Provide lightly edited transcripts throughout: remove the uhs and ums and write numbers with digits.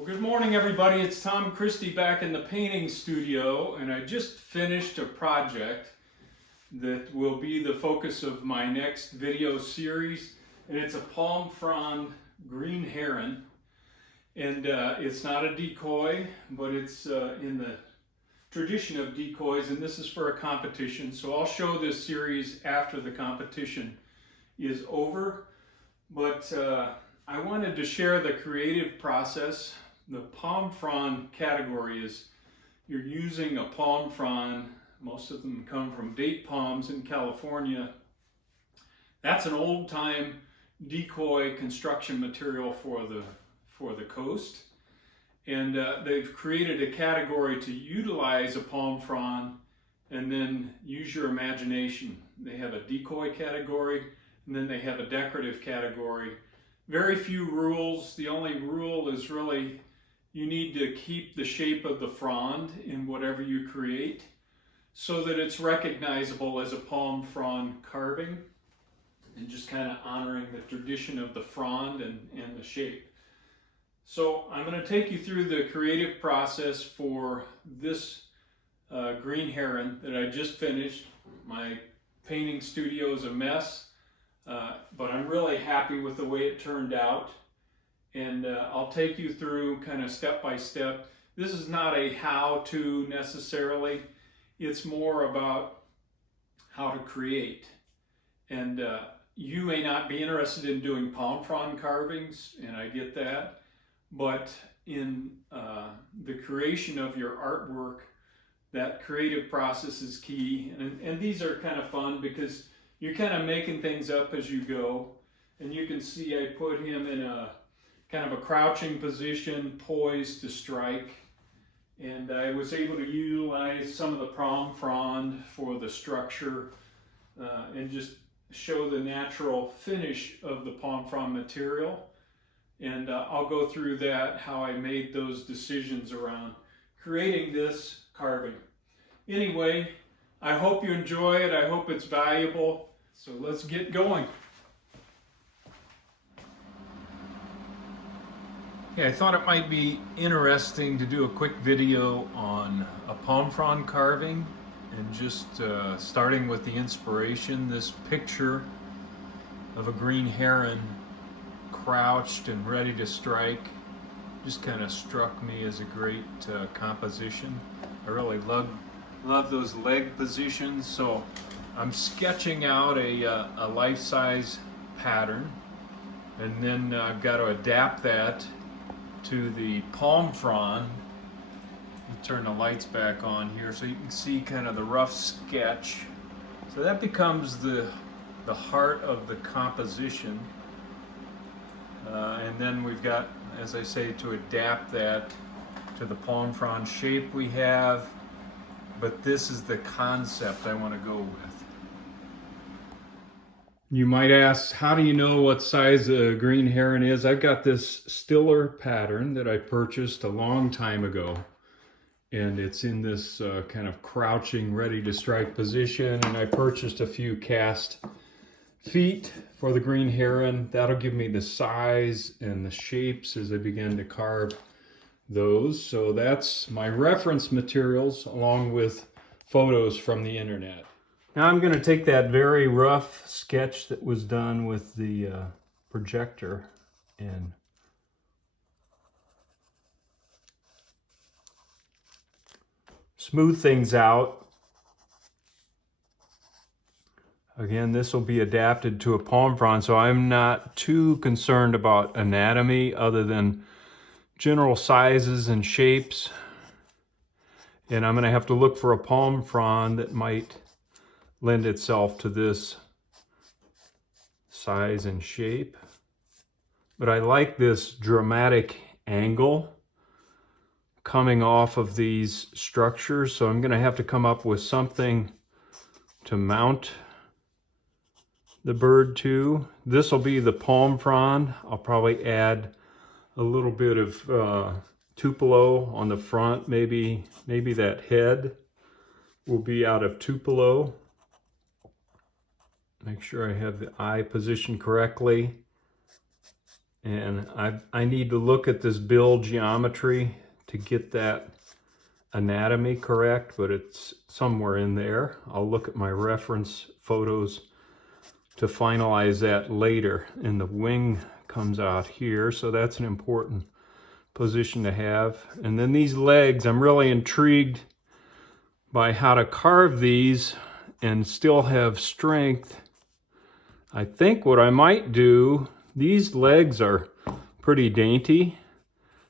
Well, good morning, everybody. It's Tom Christie back in the painting studio, and I just finished a project that will be the focus of my next video series, and it's a palm frond green heron. And it's not a decoy, but it's in the tradition of decoys, and this is for a competition. So I'll show this series after the competition is over. But I wanted to share the creative process. The palm frond category is you're using a palm frond. Most of them come from date palms in California. That's an old-time decoy construction material for the coast. And they've created a category to utilize a palm frond and then use your imagination. They have a decoy category, and then they have a decorative category. Very few rules. The only rule is really you need to keep the shape of the frond in whatever you create so that it's recognizable as a palm frond carving, and just kind of honoring the tradition of the frond and the shape. So I'm going to take you through the creative process for this green heron that I just finished. My painting studio is a mess, but I'm really happy with the way it turned out. And I'll take you through kind of step by step. This is not a how-to necessarily. It's more about how to create. And you may not be interested in doing palm frond carvings, and I get that. But in the creation of your artwork, that creative process is key. And these are kind of fun because you're kind of making things up as you go. And you can see I put him in a kind of a crouching position, poised to strike. And I was able to utilize some of the palm frond for the structure and just show the natural finish of the palm frond material. And I'll go through that, how I made those decisions around creating this carving. Anyway, I hope you enjoy it. I hope it's valuable. So let's get going. Okay, I thought it might be interesting to do a quick video on a palm frond carving, and just starting with the inspiration. This picture of a green heron crouched and ready to strike just kind of struck me as a great composition. I really love those leg positions, so I'm sketching out a life-size pattern, and then I've got to adapt that to the palm frond. Turn the lights back on here so you can see kind of the rough sketch. So that becomes the heart of the composition. And then we've got, as I say, to adapt that to the palm frond shape we have. But this is the concept I want to go with. You might ask, how do you know what size a green heron is? I've got this Stiller pattern that I purchased a long time ago. And it's in this kind of crouching, ready to strike position. And I purchased a few cast feet for the green heron. That'll give me the size and the shapes as I begin to carve those. So that's my reference materials along with photos from the internet. Now I'm going to take that very rough sketch that was done with the projector and smooth things out. Again, this will be adapted to a palm frond, so I'm not too concerned about anatomy other than general sizes and shapes. And I'm going to have to look for a palm frond that might lend itself to this size and shape. But I like this dramatic angle coming off of these structures, so I'm going to have to come up with something to mount the bird to. This will be the palm frond. I'll probably add a little bit of tupelo on the front. Maybe that head will be out of tupelo. Make sure I have the eye positioned correctly. And I need to look at this bill geometry to get that anatomy correct, but it's somewhere in there. I'll look at my reference photos to finalize that later. And the wing comes out here, so that's an important position to have. And then these legs, I'm really intrigued by how to carve these and still have strength. I think what I might do, these legs are pretty dainty,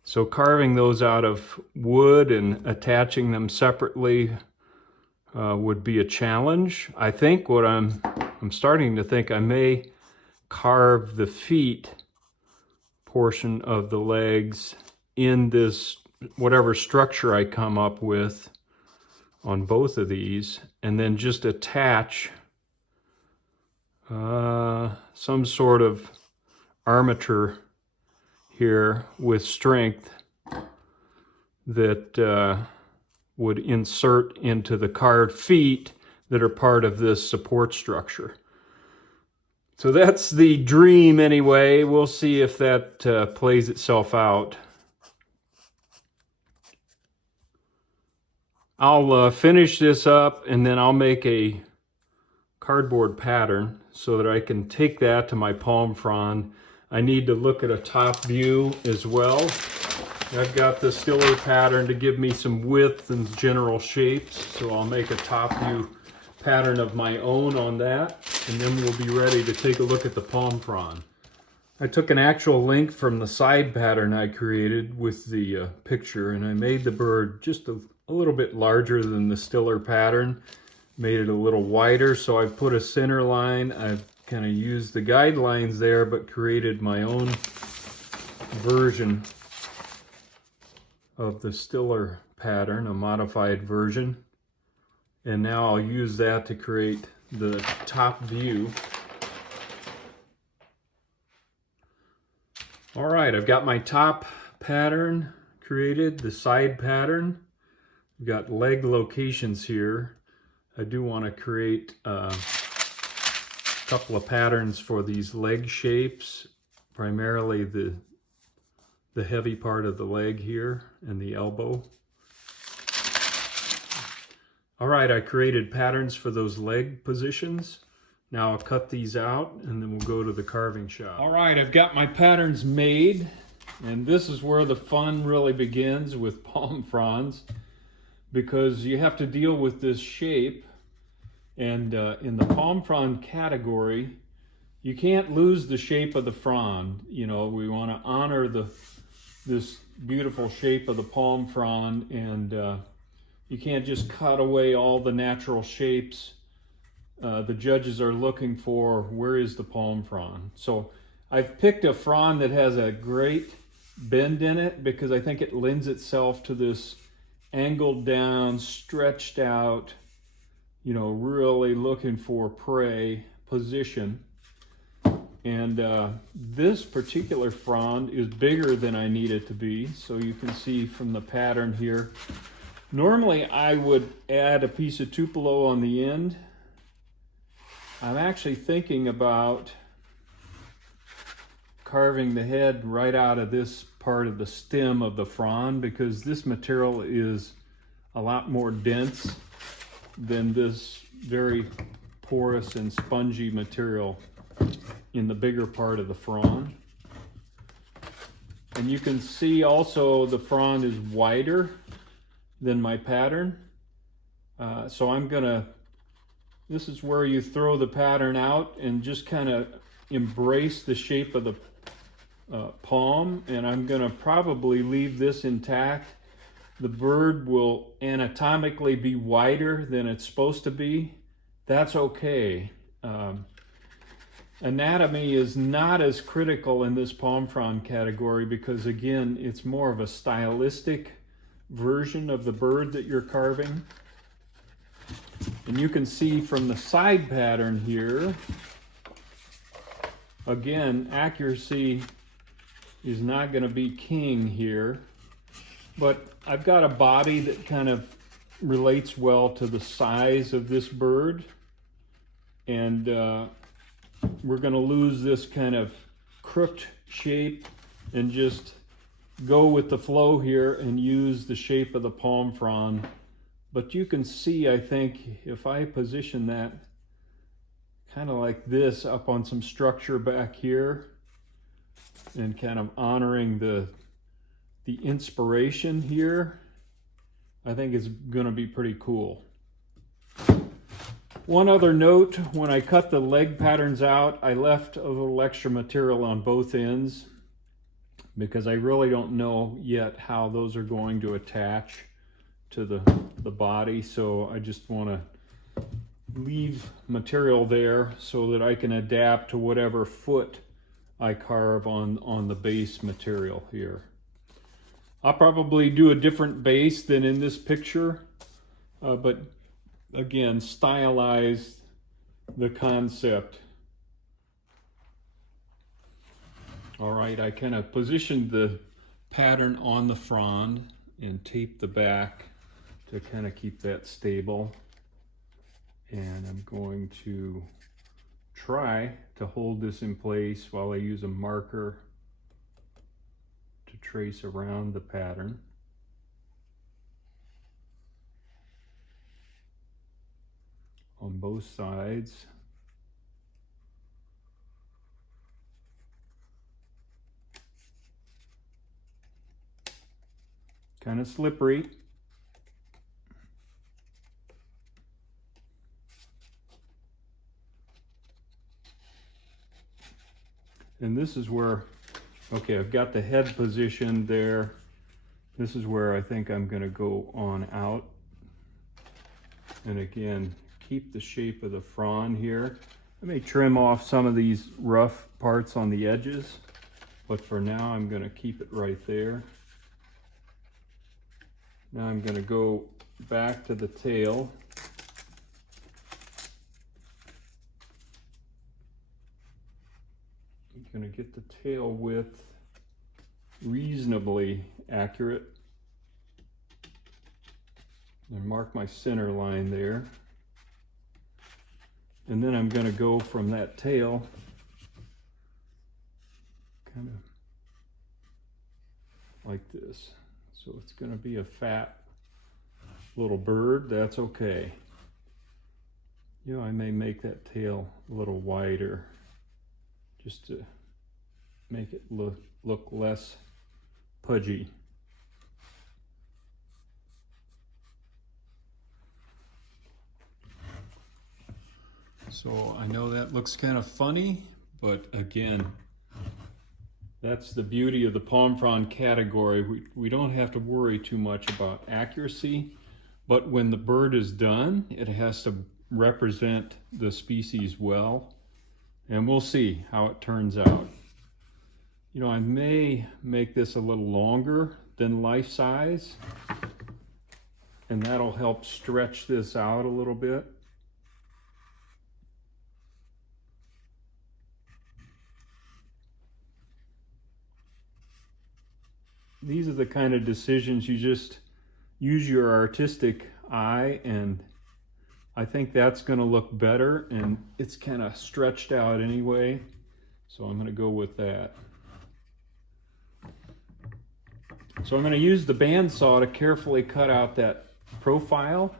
so carving those out of wood and attaching them separately would be a challenge. I think what I'm starting to think I may carve the feet portion of the legs in this, whatever structure I come up with on both of these, and then just attach some sort of armature here with strength that would insert into the carved feet that are part of this support structure. So that's the dream anyway. We'll see if that plays itself out. I'll finish this up and then I'll make a cardboard pattern so that I can take that to my palm frond. I need to look at a top view as well. I've got the stiller pattern to give me some width and general shapes, so I'll make a top view pattern of my own on that, and then we'll be ready to take a look at the palm frond. I took an actual link from the side pattern I created with the picture, and I made the bird just a little bit larger than the stiller pattern, made it a little wider, so I've put a center line. I've kind of used the guidelines there, but created my own version of the stiller pattern, a modified version. And now I'll use that to create the top view. All right, I've got my top pattern created, the side pattern. We've got leg locations here. I do want to create a couple of patterns for these leg shapes, primarily the heavy part of the leg here and the elbow. All right, I created patterns for those leg positions. Now I'll cut these out and then we'll go to the carving shop. All right, I've got my patterns made, and this is where the fun really begins with palm fronds, because you have to deal with this shape. And in the palm frond category, you can't lose the shape of the frond. You know, we want to honor this beautiful shape of the palm frond, and you can't just cut away all the natural shapes. The judges are looking for, where is the palm frond? So I've picked a frond that has a great bend in it because I think it lends itself to this angled down, stretched out, you know, really looking for prey position. And this particular frond is bigger than I need it to be, so you can see from the pattern here. Normally I would add a piece of tupelo on the end. I'm actually thinking about carving the head right out of this part of the stem of the frond, because this material is a lot more dense than this very porous and spongy material in the bigger part of the frond. And you can see also the frond is wider than my pattern. So I'm gonna, this is where you throw the pattern out and just kind of embrace the shape of the palm, and I'm gonna probably leave this intact. The bird will anatomically be wider than it's supposed to be. That's okay. Anatomy is not as critical in this palm frond category because, again, it's more of a stylistic version of the bird that you're carving. And you can see from the side pattern here, again, accuracy is not going to be king here, but I've got a body that kind of relates well to the size of this bird, and we're going to lose this kind of crooked shape and just go with the flow here and use the shape of the palm frond. But you can see, I think, if I position that kind of like this up on some structure back here and kind of honoring the inspiration here, I think it's going to be pretty cool. One other note, when I cut the leg patterns out, I left a little extra material on both ends because I really don't know yet how those are going to attach to the body. So I just want to leave material there so that I can adapt to whatever foot I carve on the base material here. I'll probably do a different base than in this picture, but again, stylize the concept. All right, I kind of positioned the pattern on the frond and taped the back to kind of keep that stable. And I'm going to try to hold this in place while I use a marker to trace around the pattern. On both sides. Kind of slippery. And this is where, okay, I've got the head positioned there. This is where I think I'm going to go on out. And again, keep the shape of the frond here. I may trim off some of these rough parts on the edges, but for now I'm going to keep it right there. Now I'm going to go back to the tail. I'm going to get the tail width reasonably accurate and mark my center line there. And then I'm going to go from that tail kind of like this. So it's going to be a fat little bird. That's okay. You know, I may make that tail a little wider just to make it look less pudgy. So I know that looks kind of funny, but again, that's the beauty of the palm frond category. We don't have to worry too much about accuracy, but when the bird is done, it has to represent the species well, and we'll see how it turns out. You know, I may make this a little longer than life size, and that'll help stretch this out a little bit. These are the kind of decisions you just use your artistic eye, and I think that's going to look better, and it's kind of stretched out anyway, so I'm going to go with that. So I'm going to use the bandsaw to carefully cut out that profile.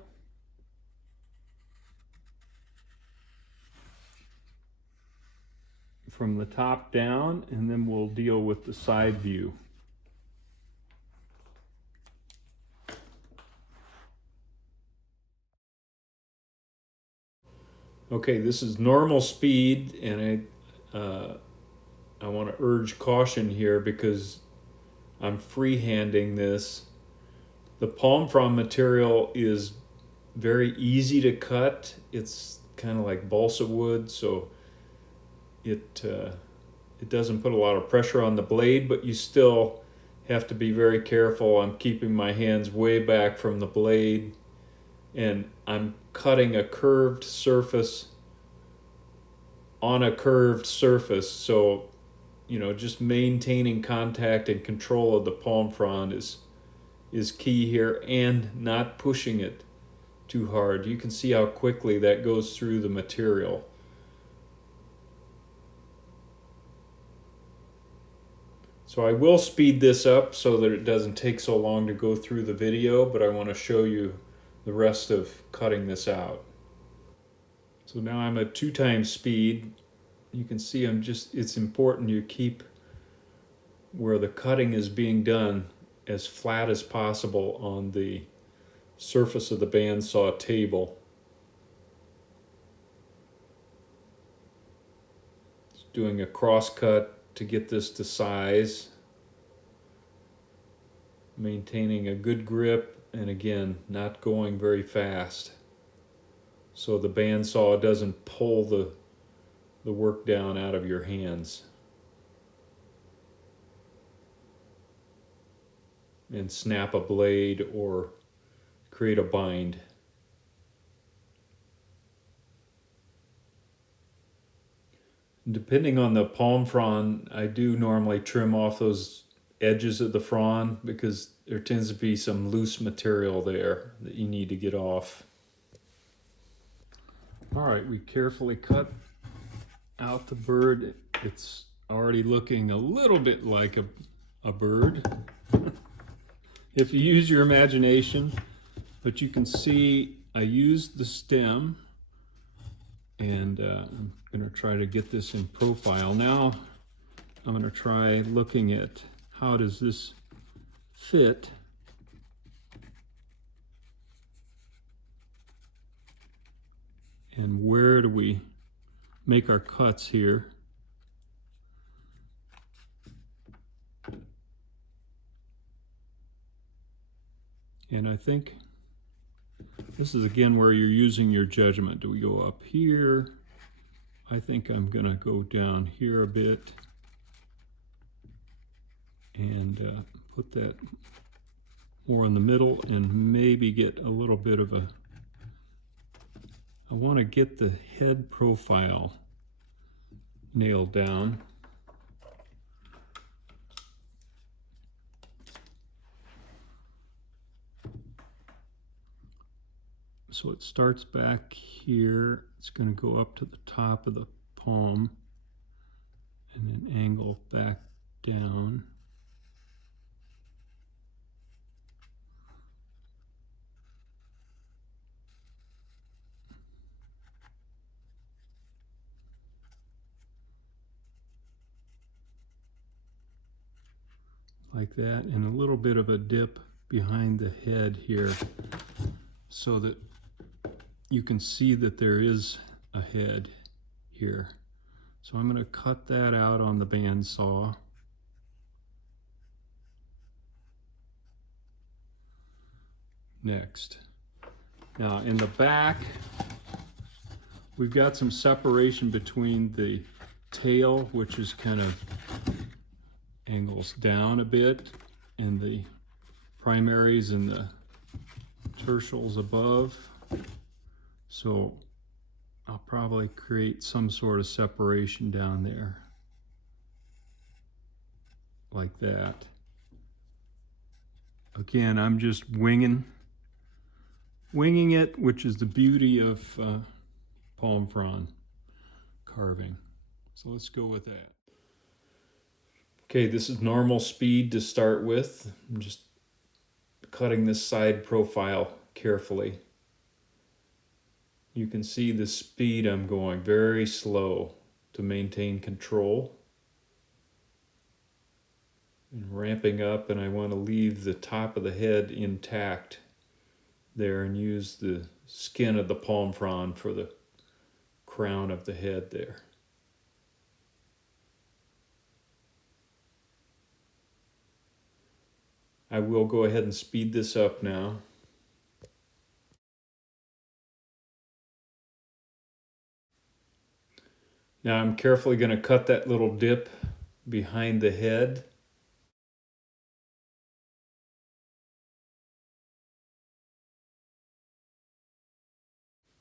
From the top down, and then we'll deal with the side view. Okay, this is normal speed, and I want to urge caution here because I'm freehanding this. The palm frond material is very easy to cut. It's kind of like balsa wood, so it doesn't put a lot of pressure on the blade, but you still have to be very careful. I'm keeping my hands way back from the blade, and I'm cutting a curved surface on a curved surface. So, you know, just maintaining contact and control of the palm frond is key here, and not pushing it too hard. You can see how quickly that goes through the material. So I will speed this up so that it doesn't take so long to go through the video, but I want to show you the rest of cutting this out. So now I'm at 2 times speed. You can see it's important you keep where the cutting is being done as flat as possible on the surface of the bandsaw table. Just doing a cross cut to get this to size. Maintaining a good grip, and again, not going very fast so the bandsaw doesn't pull the work down out of your hands and snap a blade or create a bind. Depending on the palm frond, I do normally trim off those edges of the frond because there tends to be some loose material there that you need to get off. All right, we carefully cut out the bird. It's already looking a little bit like a bird. If you use your imagination, but you can see I used the stem, and I'm going to try to get this in profile. Now I'm going to try looking at how does this fit. And where do we make our cuts here? And I think this is again where you're using your judgment. Do we go up here? I think I'm gonna go down here a bit and put that more in the middle and maybe get a little bit of I want to get the head profile nailed down. So it starts back here. It's going to go up to the top of the palm and then angle back down. Like that, and a little bit of a dip behind the head here so that you can see that there is a head here. So I'm going to cut that out on the bandsaw. Next. Now in the back, we've got some separation between the tail, which is kind of angles down a bit, and the primaries and the tertials above. So I'll probably create some sort of separation down there like that. Again, I'm just winging it, which is the beauty of palm frond carving. So let's go with that. Okay, this is normal speed to start with. I'm just cutting this side profile carefully. You can see the speed I'm going very slow to maintain control. And ramping up, and I want to leave the top of the head intact there and use the skin of the palm frond for the crown of the head there. I will go ahead and speed this up now. Now I'm carefully going to cut that little dip behind the head.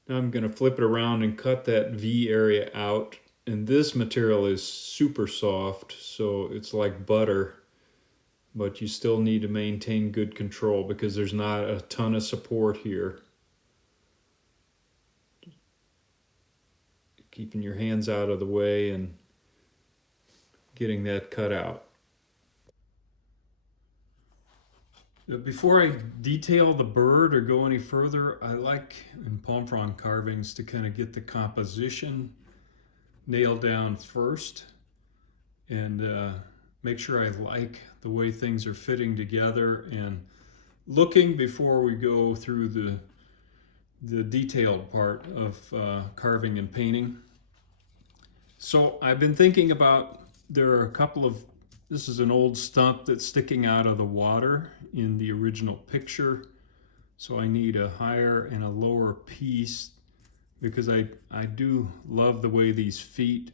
Now I'm going to flip it around and cut that V area out. And this material is super soft, so it's like butter. But you still need to maintain good control because there's not a ton of support here. Keeping your hands out of the way and getting that cut out. Before I detail the bird or go any further, I like in palm frond carvings to kind of get the composition nailed down first and make sure I like the way things are fitting together and looking before we go through the detailed part of carving and painting. So I've been thinking about, there are a couple of, this is an old stump that's sticking out of the water in the original picture. So I need a higher and a lower piece because I do love the way these feet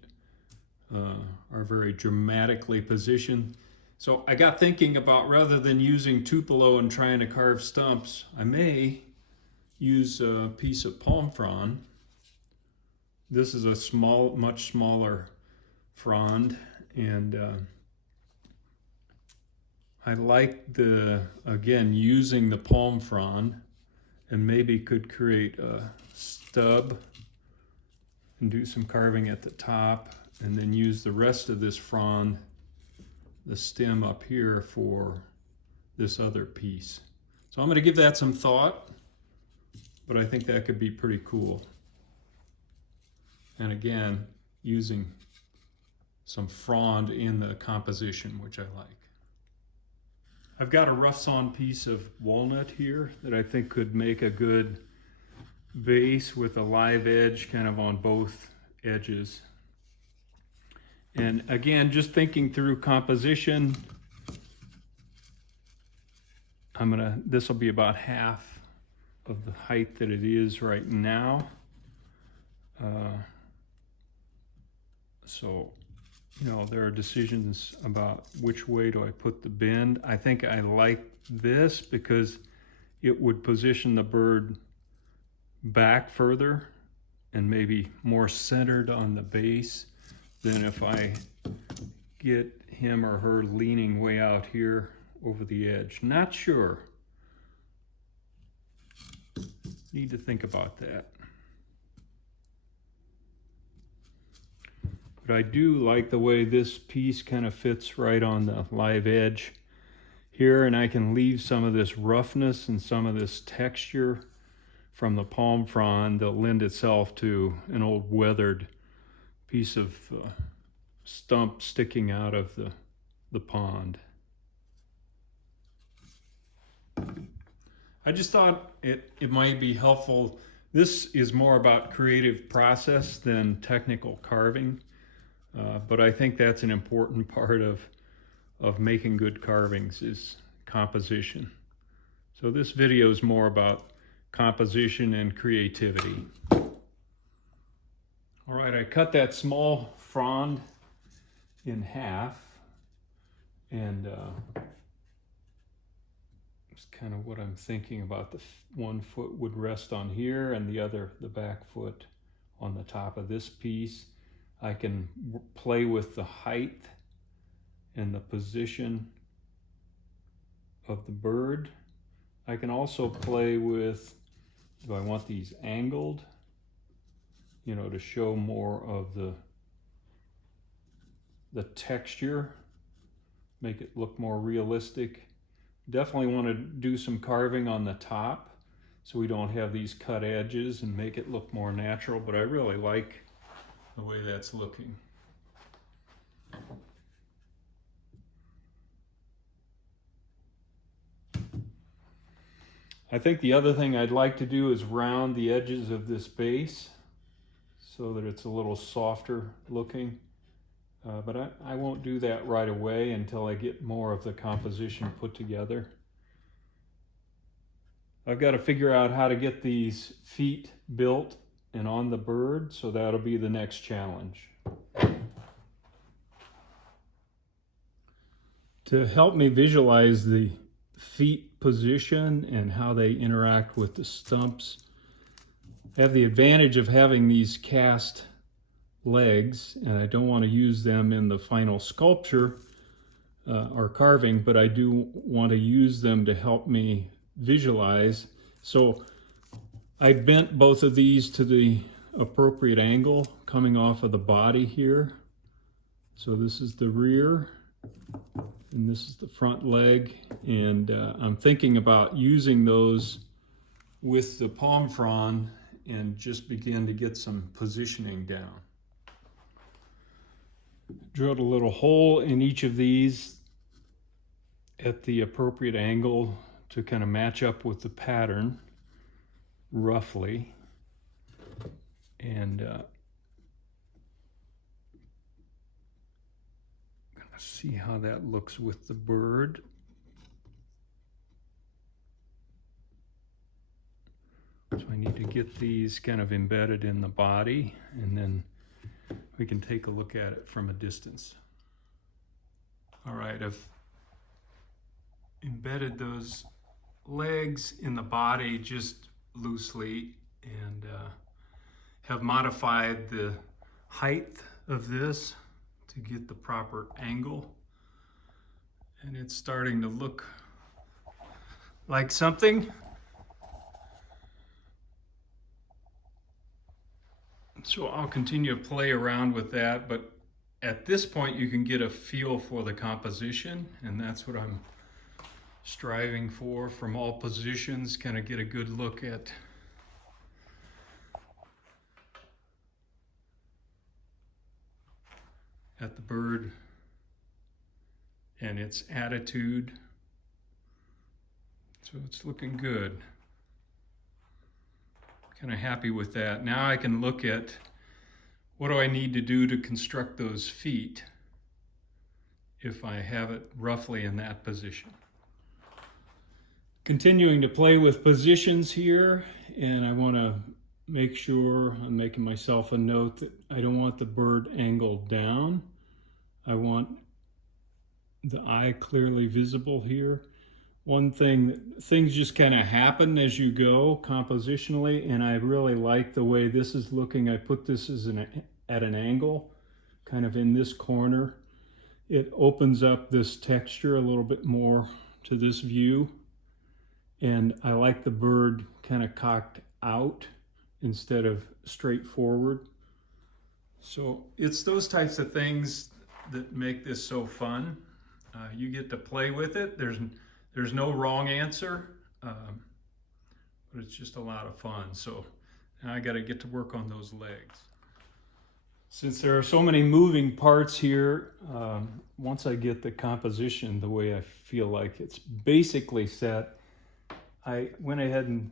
are very dramatically positioned. So I got thinking about, rather than using Tupelo and trying to carve stumps, I may use a piece of palm frond. This is a small, much smaller frond, and I like again, using the palm frond, and maybe could create a stub and do some carving at the top, and then use the rest of this frond, the stem up here, for this other piece. So I'm going to give that some thought, but I think that could be pretty cool. And again, using some frond in the composition, which I like. I've got a rough sawn piece of walnut here that I think could make a good base with a live edge kind of on both edges. And again, just thinking through composition, this will be about half of the height that it is right now. So, you know, there are decisions about which way do I put the bend. I think I like this because it would position the bird back further and maybe more centered on the base than if I get him or her leaning way out here over the edge. Not sure. Need to think about that. But I do like the way this piece kind of fits right on the live edge here, and I can leave some of this roughness and some of this texture from the palm frond that lend itself to an old weathered piece of stump sticking out of the pond. I just thought it might be helpful. This is more about creative process than technical carving. But I think that's an important part of making good carvings is composition. So this video is more about composition and creativity. All right, I cut that small frond in half, and it's kind of what I'm thinking about. The one foot would rest on here and the back foot on the top of this piece. I can play with the height and the position of the bird. I can also play with, do I want these angled, you know, to show more of the texture, make it look more realistic. Definitely want to do some carving on the top so we don't have these cut edges and make it look more natural, but I really like the way that's looking. I think the other thing I'd like to do is round the edges of this base so that it's a little softer looking. But I won't do that right away until I get more of the composition put together. I've got to figure out how to get these feet built and on the bird, so that'll be the next challenge. To help me visualize the feet position and how they interact with the stumps, I have the advantage of having these cast legs, and I don't want to use them in the final sculpture or carving, but I do want to use them to help me visualize. So I bent both of these to the appropriate angle coming off of the body here. So this is the rear, And this is the front leg, and I'm thinking about using those with the palm frond and just begin to get some positioning down. Drilled a little hole in each of these at the appropriate angle to kind of match up with the pattern roughly. And see how that looks with the bird. So I need to get these kind of embedded in the body, and then we can take a look at it from a distance. All right, I've embedded those legs in the body just loosely, and have modified the height of this to get the proper angle, and it's starting to look like something. So I'll continue to play around with that, but at this point you can get a feel for the composition, and that's what I'm striving for from all positions. Kind of get a good look at the bird and its attitude. So it's looking good. Kind of happy with that. Now I can look at what do I need to do to construct those feet if I have it roughly in that position. Continuing to play with positions here, and I want to make sure I'm making myself a note that I don't want the bird angled down. I want the eye clearly visible here. One thing, things just kind of happen as you go compositionally, and I really like the way this is looking. I put this as at an angle, kind of in this corner. It opens up this texture a little bit more to this view, and I like the bird kind of cocked out instead of straight forward. So it's those types of things that make this so fun. You get to play with it. There's no wrong answer, but it's just a lot of fun. So now I got to get to work on those legs. Since there are so many moving parts here, once I get the composition the way I feel like it's basically set, I went ahead and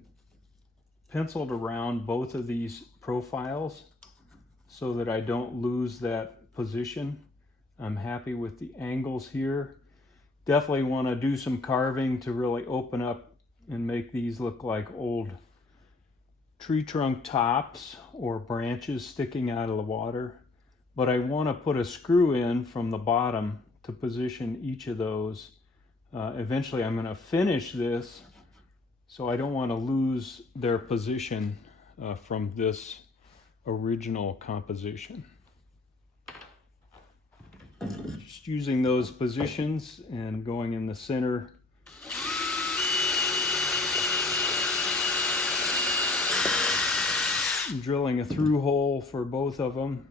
penciled around both of these profiles so that I don't lose that position. I'm happy with the angles here. Definitely want to do some carving to really open up and make these look like old tree trunk tops or branches sticking out of the water. But I want to put a screw in from the bottom to position each of those. Eventually I'm going to finish this, so I don't want to lose their position from this original composition. Just using those positions and going in the center. Drilling a through hole for both of them.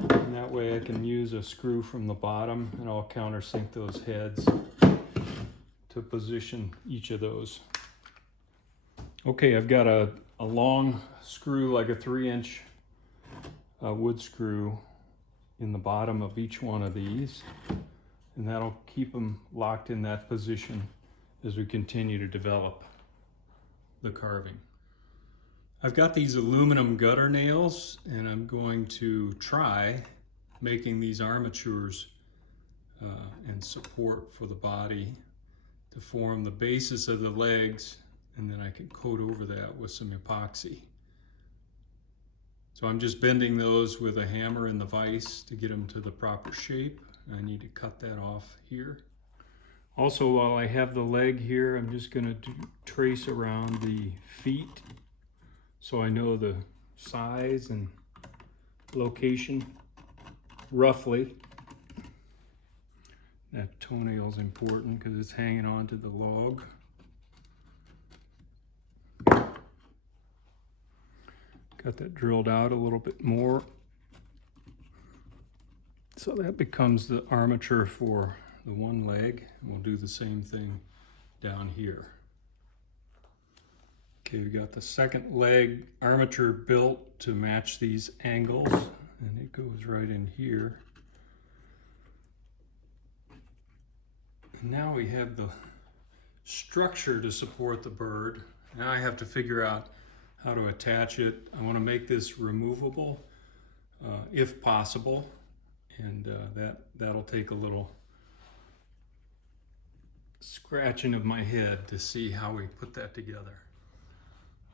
And that way I can use a screw from the bottom, and I'll countersink those heads to position each of those. Okay, I've got a long screw, like a 3-inch wood screw in the bottom of each one of these, and that'll keep them locked in that position as we continue to develop the carving. I've got these aluminum gutter nails, and I'm going to try making these armatures and support for the body to form the basis of the legs, and then I can coat over that with some epoxy. So I'm just bending those with a hammer and the vise to get them to the proper shape. I need to cut that off here. Also, while I have the leg here, I'm just going to trace around the feet so I know the size and location roughly. That toenail is important because it's hanging on to the log. Got that drilled out a little bit more. So that becomes the armature for the one leg. We'll do the same thing down here. Okay, we got the second leg armature built to match these angles, and it goes right in here. And now we have the structure to support the bird. Now I have to figure out how to attach it. I want to make this removable if possible, and that'll take a little scratching of my head to see how we put that together.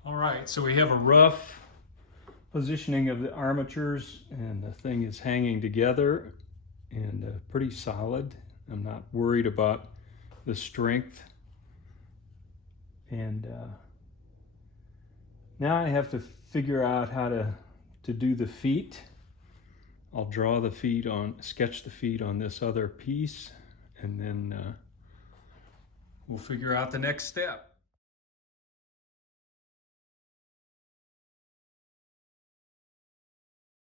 All right, so we have a rough positioning of the armatures, and the thing is hanging together and pretty solid. I'm not worried about the strength. And now I have to figure out how to do the feet. I'll draw the feet sketch the feet on this other piece, and then we'll figure out the next step.